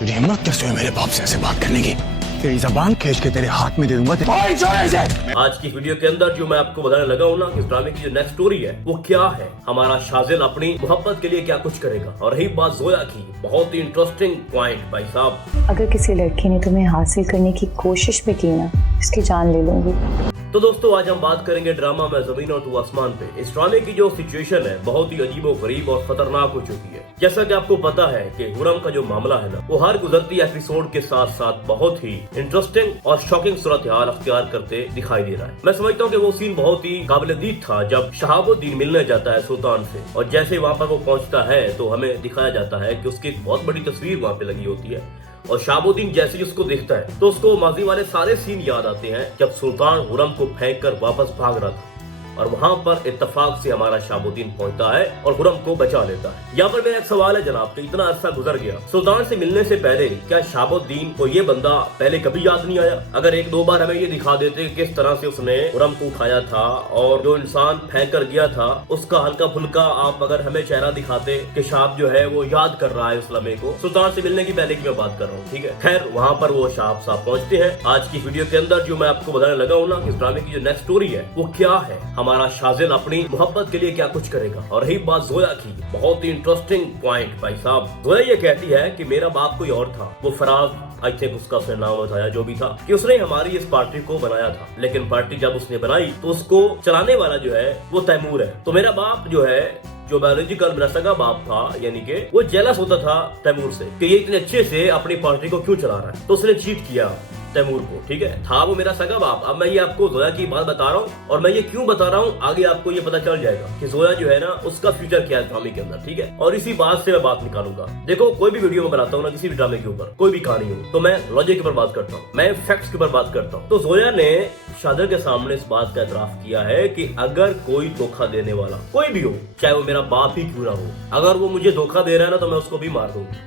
तुझे हिम्मत कैसे हुई मेरे बाप से ऐसे बात करने की? तेरी जबान खींच के तेरे हाथ में दे दूंगा। आज की वीडियो के अंदर जो मैं आपको बताने लगा हूँ ना, इस ड्रामे की जो नेक्स्ट स्टोरी है वो क्या है, हमारा शाजिल अपनी मोहब्बत के लिए क्या कुछ करेगा। और रही बात जोया की, बहुत ही इंटरेस्टिंग पॉइंट भाई साहब। अगर किसी लड़की ने तुम्हें हासिल करने की कोशिश भी की ना, इसकी जान ले लूंगी। तो दोस्तों आज हम बात करेंगे ड्रामा में जमीन और तू आसमान पे। इस ड्रामे की जो सिचुएशन है बहुत ही अजीबो गरीब और खतरनाक हो चुकी है। जैसा कि आपको पता है कि हुरम का जो मामला है ना, वो हर गुजरती एपिसोड के साथ साथ बहुत ही इंटरेस्टिंग और शॉकिंग सूरत हाल अख्तियार करते दिखाई दे रहा है। मैं समझता हूँ कि वो सीन बहुत ही काबिल दीद था जब शहाबुद्दीन मिलने जाता है सुल्तान से, और जैसे वहाँ पर वो पहुँचता है तो हमें दिखाया जाता है कि उसकी एक बहुत बड़ी तस्वीर वहाँ पे लगी होती है, और शहाबुद्दीन जैसे ही उसको देखता है तो उसको माजी वाले सारे सीन याद आते हैं जब सुल्तान हुरम को फेंक कर वापस भाग रहा था, और वहां पर इत्तेफाक से हमारा शहाबुद्दीन पहुंचता है और हुरम को बचा लेता है। यहाँ पर मेरा एक सवाल है जनाब कि इतना अरसा गुजर गया, सुल्तान से मिलने से पहले क्या शहाबुद्दीन को ये बंदा पहले कभी याद नहीं आया? अगर एक दो बार हमें ये दिखा देते किस तरह से उसने हुरम को उठाया था और जो इंसान फेंक कर गया था उसका हल्का फुल्का आप अगर हमें चेहरा दिखाते कि शाहब जो है वो याद कर रहा है उस लम्हे को, सुल्तान से मिलने की पहले की मैं बात कर रहा हूँ, ठीक है। खैर वहाँ पर वो शाहब साहब पहुंचते हैं। आज की वीडियो के अंदर जो मैं आपको बताने लगा हूँ ना, इस ड्रामे की जो नेक्स्ट स्टोरी है वो क्या है, हमारा शाजिल अपनी मोहब्बत के लिए क्या कुछ करेगा। और रही बात जोया की, बहुत ही इंटरेस्टिंग पॉइंट भाई साहब। जोया ये कहती है कि मेरा बाप कोई और था, वो फराज, आई थिंक उसका उसने नाम बताया जो भी था, कि उसने हमारी इस पार्टी को बनाया था, लेकिन पार्टी जब उसने बनाई तो उसको चलाने वाला जो है वो तैमूर है। तो मेरा बाप जो है, जो बायोलॉजिकल मेरा सगा बाप था, यानी कि वो जेलस होता था तैमूर से कि ये इतने अच्छे से अपनी पार्टी को क्यों चला रहा है, तो उसने चीट किया तैमूर को, ठीक है। था वो मेरा सगा बाप। अब मैं ये आपको जोया की बात बता रहा हूँ, और मैं ये क्यों बता रहा हूँ आगे आपको ये पता चल जाएगा कि जोया जो है ना उसका फ्यूचर क्या है ड्रामे के अंदर, ठीक है। और इसी बात से मैं बात निकालूंगा। देखो कोई भी वीडियो में बनाता हूँ ना, किसी भी ड्रामे के ऊपर कोई भी कहानी हो, तो मैं लॉजिक के ऊपर बात करता हूँ, मैं फैक्ट्स के ऊपर बात करता हूँ। तो जोया ने शाजिल के सामने इस बात का एतराफ किया है कि अगर कोई धोखा देने वाला कोई भी हो, चाहे वो मेरा बाप ही क्यों ना हो, अगर वो मुझे धोखा दे रहा है ना तो मैं उसको भी मार दूंगी,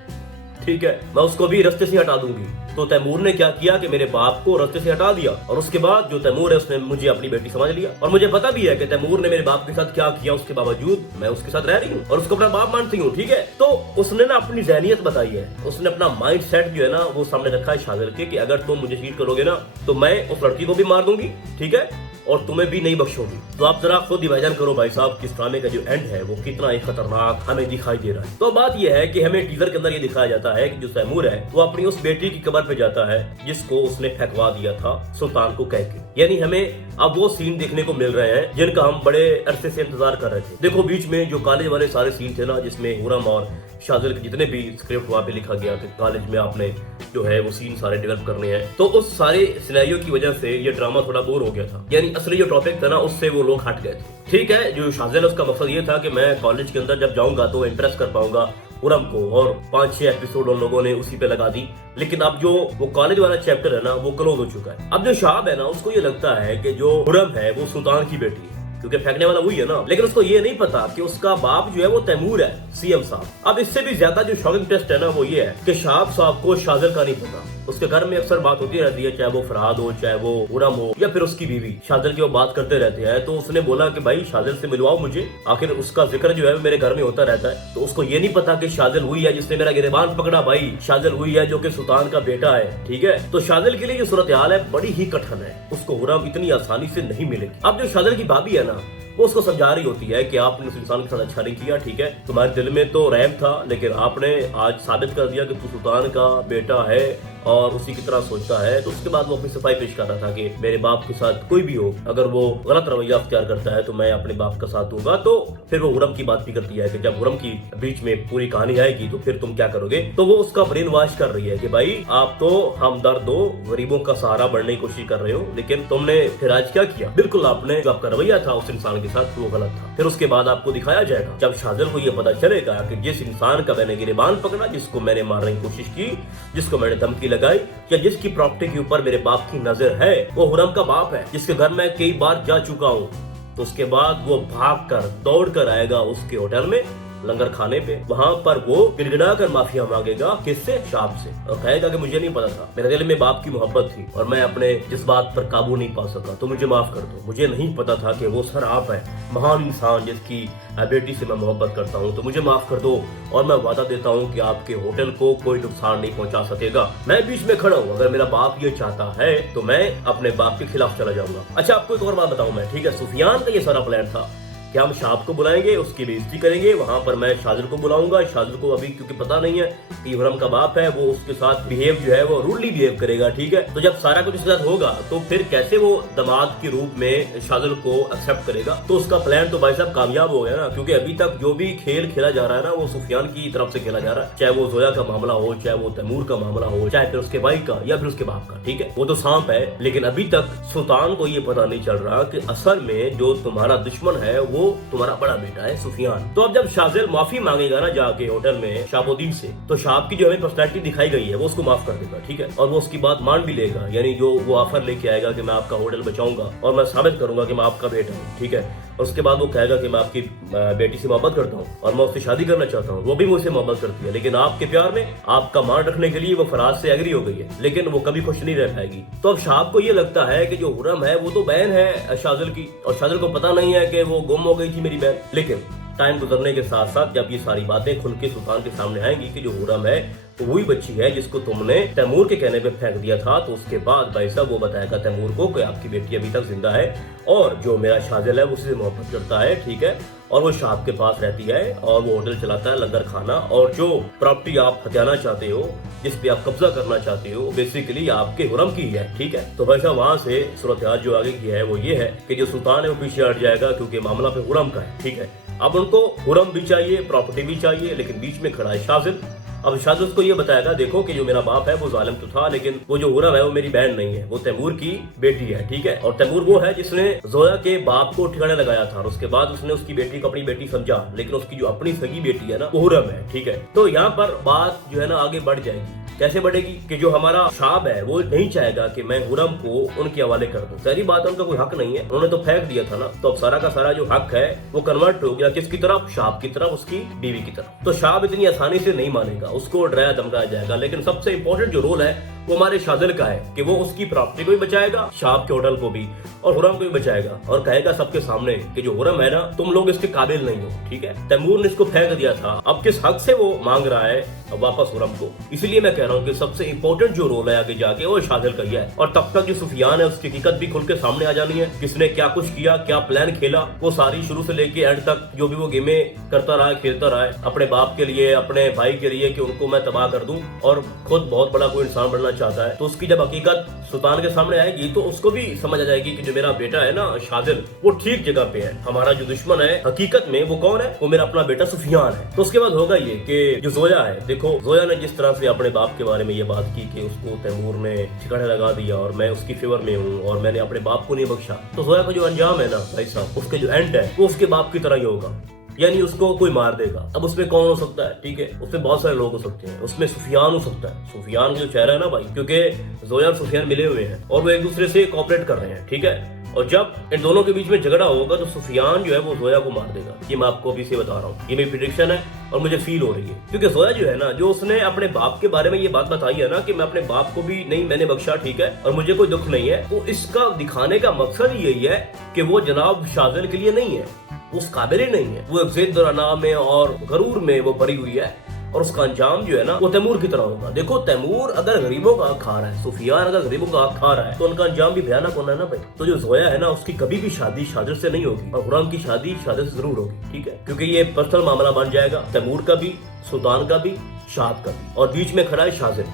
ठीक है, मैं उसको भी रास्ते से हटा दूंगी। तो तैमूर ने क्या किया कि मेरे बाप को रास्ते से हटा दिया, और उसके बाद जो तैमूर है उसने मुझे अपनी बेटी समझ लिया, और मुझे पता भी है कि तैमूर ने मेरे बाप के साथ क्या किया, उसके बावजूद मैं उसके साथ रह रही हूँ और उसको अपना बाप मानती हूँ, ठीक है। तो उसने ना अपनी ज़हनियत बताई है, उसने अपना माइंड सेट जो है ना वो सामने रखा है शाजिल के कि अगर तुम मुझे चीट करोगे ना तो मैं उस लड़की को भी मार दूंगी, ठीक है, और तुम्हें भी नहीं बख्शोगी। तो आप जरा खुद इमेजिन करो भाई साहब कि इस ड्रामे का जो एंड है वो कितना ही खतरनाक हमें दिखाई दे रहा है। तो बात यह है कि हमें टीजर के अंदर ये दिखाया जाता है कि जो तैमूर है वो अपनी उस बेटी की कब्र पे जाता है जिसको उसने फेंकवा दिया था सुल्तान को कह के। यानी हमें अब वो सीन देखने को मिल रहे हैं जिनका हम बड़े अरसे से इंतजार कर रहे थे। देखो बीच में जो कॉलेज वाले सारे सीन थे ना, जिसमें हुरम और शाजिल के जितने भी स्क्रिप्ट वहाँ पे लिखा गया कि कॉलेज में आपने जो है वो सीन सारे डेवलप करने हैं, तो उस सारे सिनेरियो की वजह से ये ड्रामा थोड़ा बोर हो गया था। यानी असली जो टॉपिक था ना उससे वो लोग हट गए थे, ठीक है। जो शाजिल उसका मकसद ये था कि मैं कॉलेज के अंदर जब जाऊंगा तो इम्प्रेस कर पाऊंगा हुरम को, और 5-6 एपिसोड उन लोगों ने उसी पे लगा दी। लेकिन अब जो वो कॉलेज वाला चैप्टर है ना वो क्लोज हो चुका है। अब जो शाहब है ना उसको ये लगता है कि जो हुरम है वो सुल्तान की बेटी है, क्योंकि फेंकने वाला वही है ना, लेकिन उसको ये नहीं पता कि उसका बाप जो है वो तैमूर है, सीएम साहब। अब इससे भी ज्यादा जो शॉकिंग टेस्ट है ना वो ये है कि शाहब साहब को शाजिल का नहीं पता। उसके घर में अक्सर बात होती रहती है, चाहे वो फरहाद हो, चाहे वो हुरम हो, या फिर उसकी बीवी शाजिल की वो बात करते रहते हैं। तो उसने बोला कि भाई शाजिल से मिलवाओ मुझे, आखिर उसका जिक्र जो है मेरे घर में होता रहता है। तो उसको ये नहीं पता कि शाजिल हुई है जिसने मेरा गिरबान पकड़ा, भाई शाजिल हुई है जो कि सुल्तान का बेटा है, ठीक है। तो शाजिल के लिए जो सूरत हाल है बड़ी ही कठिन है, उसको हुरम इतनी आसानी से नहीं मिलेगी। अब जो शाजिल की भाभी है ना वो उसको समझा रही होती है कि आपने उस इंसान के साथ अच्छा नहीं किया, ठीक है, तुम्हारे दिल में तो रहम था, लेकिन आपने आज साबित कर दिया कि तू सुल्तान का बेटा है और उसी की तरह सोचता है। तो उसके बाद वो अपनी सफाई पेश कर रहा था कि मेरे बाप के साथ कोई भी हो, अगर वो गलत रवैया अख्तियार करता है तो मैं अपने बाप का साथ दूंगा। तो फिर वो हुरम की बात भी करती है कि जब हुरम की बीच में पूरी कहानी आएगी तो फिर तुम क्या करोगे। तो वो उसका ब्रेन वॉश कर रही है कि भाई आप तो हमदर्द हो, गरीबों का सहारा बनने की कोशिश कर रहे हो, लेकिन तुमने फिर आज क्या किया, बिल्कुल आपने जो आपका रवैया था उस इंसान के साथ वो गलत था। फिर उसके बाद आपको दिखाया जाएगा जब शाजिल को ये पता चलेगा कि जिस इंसान का मैंने गिरबान पकड़ा, जिसको मैंने मारने की कोशिश की, जिसको मैंने धमकी लगाई, या जिसकी प्रॉपर्टी के ऊपर मेरे बाप की नजर है, वो हुरम का बाप है जिसके घर में कई बार जा चुका हूँ। तो उसके बाद वो भाग कर दौड़ कर आएगा उसके होटल में लंगर खाने पे। वहाँ पर वो गिड़गिड़ा कर माफिया मांगेगा, किससे? शाप से, और कहेगा कि मुझे नहीं पता था, मेरे दिल में बाप की मोहब्बत थी और मैं अपने जज्बात पर काबू नहीं पा सका, तो मुझे माफ कर दो। मुझे नहीं पता था कि वो सर आप है, महान इंसान जिसकी बेटी से मैं मोहब्बत करता हूँ, तो मुझे माफ कर दो और मैं वादा देता हूँ कि आपके होटल को कोई नुकसान नहीं पहुँचा सकेगा। मैं बीच में खड़ा हूँ, अगर मेरा बाप ये चाहता है तो मैं अपने बाप के खिलाफ चला जाऊंगा। अच्छा, आपको एक और बात बताऊं मैं, ठीक है? सुफियान का ये सारा प्लान था कि हम शाब को बुलाएंगे, उसकी बेइज्जती करेंगे, वहां पर मैं शाजिल को बुलाऊंगा। शाजिल को अभी क्योंकि पता नहीं है कि हुरम का बाप है, वो उसके साथ बिहेव जो है वो रूडली बिहेव करेगा, ठीक है? तो जब सारा कुछ इसके साथ होगा तो फिर कैसे वो दामाद के रूप में शाजिल को एक्सेप्ट करेगा? तो उसका प्लान तो भाई साहब कामयाब हो गया ना, क्योंकि अभी तक जो भी खेल खेला जा रहा है ना वो सुफियान की तरफ से खेला जा रहा है, चाहे वो जोया का मामला हो, चाहे वो तैमूर का मामला हो, चाहे फिर उसके भाई का या फिर उसके बाप का, ठीक है? वो तो सांप है, लेकिन अभी तक सुल्तान को ये पता नहीं चल रहा कि असल में जो तुम्हारा दुश्मन है वो तुम्हारा बड़ा बेटा है सुफियान। तो अब जब शाजिल माफी मांगेगा ना जाके होटल में शाबुद्दीन से, तो शाब की जो हमें पर्सनैलिटी दिखाई गई है वो उसको माफ कर देगा, ठीक है? और वो उसकी बात मान भी लेगा, यानी जो वो ऑफर लेके आएगा कि मैं आपका होटल बचाऊंगा और मैं साबित करूंगा कि मैं आपका बेटा हूँ, ठीक है? और उसके बाद वो कहेगा कि मैं आपकी बेटी से मोहब्बत करता हूँ और मैं उससे शादी करना चाहता हूँ, वो भी मुझसे मोहब्बत करती है, लेकिन आपके प्यार में आपका मान रखने के लिए वो फराज से एग्री हो गई है, लेकिन वो कभी खुश नहीं रह पाएगी। तो अब शाब को ये लगता है कि जो हुरम है वो तो बहन है शाजिल की, और शाजिल को पता नहीं है कि वो गुम हो गई थी मेरी बहन। लेकिन टाइम गुजरने के साथ साथ जब ये सारी बातें खुल के सुल्तान के सामने आएंगी कि जो हुरम है तो वही बच्ची है जिसको तुमने तैमूर के कहने पे फेंक दिया था, तो उसके बाद भाई साहब वो बताएगा तैमूर को कि आपकी बेटी अभी तक जिंदा है और जो मेरा शाजिल है उससे मोहब्बत करता है, ठीक है? और वो शाब के पास रहती है और वो होटल चलाता है, लंगर खाना, और जो प्रॉपर्टी आप हथियाना चाहते हो, जिस पे आप कब्जा करना चाहते हो, बेसिकली आपके हुरम की है, ठीक है? तो भाई साहब वहां से सूरत हाल जो आगे की है वो ये है कि जो सुल्तान है वो पीछे हट जाएगा, क्योंकि मामला पे हुरम का है, ठीक है? अब उनको हुरम भी चाहिए, प्रॉपर्टी भी चाहिए, लेकिन बीच में खड़ा है शाजिल। अब शाजिल उसको ये बताएगा, देखो कि जो मेरा बाप है वो जालिम तो था, लेकिन वो जो हुरम है वो मेरी बहन नहीं है, वो तैमूर की बेटी है, ठीक है? और तैमूर वो है जिसने जोया के बाप को ठिकाने लगाया था और उसके बाद उसने उसकी बेटी को अपनी बेटी समझा, लेकिन उसकी जो अपनी सगी बेटी है ना वो हुरम है, ठीक है? तो यहाँ पर बात जो है ना आगे बढ़ जाएगी। कैसे बढ़ेगी कि जो हमारा शाब है वो नहीं चाहेगा कि मैं हुरम को उनके हवाले कर दूं। सारी बात उनका कोई हक नहीं है, उन्होंने तो फेंक दिया था ना, तो अब सारा का सारा जो हक है वो कन्वर्ट हो गया किसकी तरफ? शाब की तरफ, उसकी बीवी की तरफ। तो शाब इतनी आसानी से नहीं मानेगा, उसको डराया धमकाया जाएगा, लेकिन सबसे इंपॉर्टेंट जो रोल है वो हमारे शाजिल का है कि वो उसकी प्रॉपर्टी को भी बचाएगा, शाब के होटल को भी, और हुरम को भी बचाएगा, और कहेगा सबके सामने कि जो हुरम है ना तुम लोग इसके काबिल नहीं हो, ठीक है? तैमूर ने इसको फेंक दिया था, अब किस हक से वो मांग रहा है वापस हुरम को? इसलिए मैं कह रहा हूँ कि सबसे इंपॉर्टेंट जो रोल है आगे जाके वो शाजिल का ही है। और तब तक जो सुफियान है उसकी हकीकत भी खुल के सामने आ जानी है, किसने क्या कुछ किया, क्या प्लान खेला, वो सारी शुरू से लेके एंड तक जो भी वो गेमें करता रहा है, खेलता रहा है अपने बाप के लिए, अपने भाई के लिए कि उनको मैं तबाह कर दूं, और खुद बहुत बड़ा कोई इंसान बनना चाहता है। तो उसकी जब हकीकत सुल्तान के सामने आएगी तो उसको भी समझ आ जाएगी कि जो मेरा बेटा है ना शाजिल वो ठीक जगह पे है, हमारा जो दुश्मन है हकीकत में वो कौन है? वो मेरा अपना बेटा सुफियान है। तो उसके बाद होगा ये कि जो जोया है, देखो जोया ने जिस तरह से अपने बाप के बारे में ये बात की कि उसको तैमूर ने ठिकाने लगा दिया और मैं उसकी फेवर में हूँ और मैंने अपने बाप को नहीं बख्शा, तो जोया का जो अंजाम है ना भाई साहब, उसके जो एंड है वो उसके बाप की तरह ही होगा, यानी उसको कोई मार देगा। अब उसमें कौन हो सकता है? ठीक है, उसमें बहुत सारे लोग हो सकते हैं, उसमें सुफियान हो सकता है। सुफियान जो चेहरा है ना भाई, क्योंकि जोया और सुफियान मिले हुए हैं और वो एक दूसरे से कोऑपरेट कर रहे हैं, ठीक है? और जब इन दोनों के बीच में झगड़ा होगा तो सुफियान जो है वो जोया को मार देगा, ये मैं आपको अभी से बता रहा हूँ, ये मेरी प्रेडिक्शन है और मुझे फील हो रही है। क्योंकि जोया जो है ना, जो उसने अपने बाप के बारे में ये बात बताई है ना कि मैं अपने बाप को भी नहीं मैंने बख्शा, ठीक है, और मुझे कोई दुख नहीं है, तो इसका दिखाने का मकसद यही है कि वो जनाब शाजिल के लिए नहीं है, उस काबिल ही नहीं है, वो एक ज़िद-और-अना में और गरूर में वो भरी हुई है, और उसका अंजाम जो है ना वो तैमूर की तरह होगा। देखो तैमूर अगर गरीबों का आँख खा रहा है, सुफियान अगर गरीबों का आँख खा रहा है, तो उनका अंजाम भी भयानक होना है ना भाई। तो जो जोया है ना उसकी कभी भी शादी शाजिल से नहीं होगी, और हुरम की शादी शाजिल से जरूर होगी, ठीक है? क्योंकि ये पर्सनल मामला बन जाएगा, तैमूर का भी, सुल्तान का भी, शाब का भी, और बीच में खड़ा है शाजिल,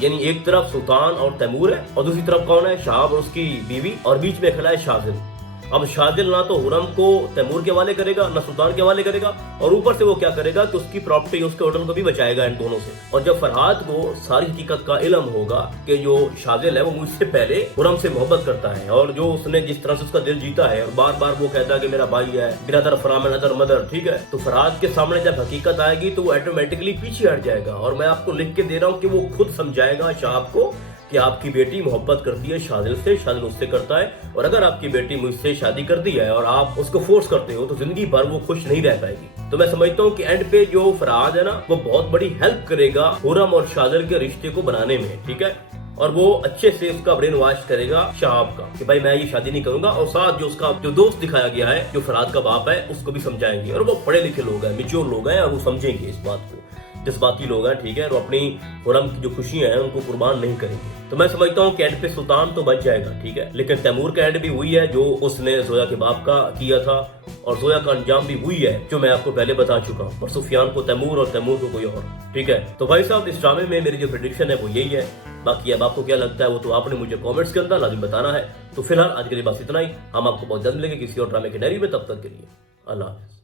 यानी एक तरफ सुल्तान और तैमूर है और दूसरी तरफ कौन है? शाब और उसकी बीवी, और बीच में खड़ा है शाजिल। अब शाजिल ना तो हुरम को तैमूर के हवाले करेगा ना सुल्तान के हवाले करेगा, और ऊपर से वो क्या करेगा कि उसकी प्रॉपर्टी उसके होटल को भी बचाएगा इन दोनों से। और जब फरहाद को सारी हकीकत का इल्म होगा कि जो शाजिल है वो मुझसे पहले हुरम से मोहब्बत करता है, और जो उसने जिस तरह से उसका दिल जीता है और बार बार वो कहता है कि मेरा भाई है, बिरादर फराम नदर मदर, ठीक है, तो फरहाद के सामने जब हकीकत आएगी तो वो ऑटोमेटिकली पीछे हट जाएगा। और मैं आपको लिख के दे रहा हूँ कि वो खुद समझाएगा शाब को کہ آپ کی بیٹی محبت کرتی ہے شادل سے، شادل اس سے کرتا ہے، اور اگر آپ کی بیٹی مجھ سے شادی کرتی ہے اور آپ اس کو فورس کرتے ہو تو زندگی بھر وہ خوش نہیں رہ پائے گی۔ تو میں سمجھتا ہوں کہ اینڈ پہ جو فرحاد ہے نا وہ بہت بڑی ہیلپ کرے گا خرم اور شادل کے رشتے کو بنانے میں، ٹھیک ہے، اور وہ اچھے سے اس کا برین واش کرے گا شہاب کا کہ بھائی میں یہ شادی نہیں کروں گا، اور ساتھ جو اس کا جو دوست دکھایا گیا ہے جو فرحاد کا باپ ہے اس کو بھی سمجھائیں گے، اور وہ پڑھے لکھے لوگ ہیں، میچور لوگ ہیں، اور وہ سمجھیں گے اس بات کو، جذباتی لوگ ہیں، ٹھیک ہے، وہ اپنی خرم کی جو خوشیاں ہیں ان کو قربان نہیں کریں گے۔ تو میں سمجھتا ہوں کہ اینڈ پہ سلطان تو بچ جائے گا، ٹھیک ہے، لیکن تیمور کا اینڈ بھی وہی ہے جو اس نے زویا کے باپ کا کیا تھا، اور زویا کا انجام بھی وہی ہے جو میں آپ کو پہلے بتا چکا ہوں، پر سفیان کو تیمور اور تیمور کو کوئی اور، ٹھیک ہے۔ تو بھائی صاحب اس ڈرامے میں میری جو پریڈکشن ہے وہ یہی ہے، باقی اب آپ کو کیا لگتا ہے وہ تو آپ نے مجھے کامنٹس کے اندر لازم بتانا ہے۔ تو فی الحال آج کے لیے بس اتنا ہی، ہم آپ کو بہت جلد ملیں گے کسی اور ڈرامے کی ڈائری میں، تب تک کے لیے اللہ حافظ۔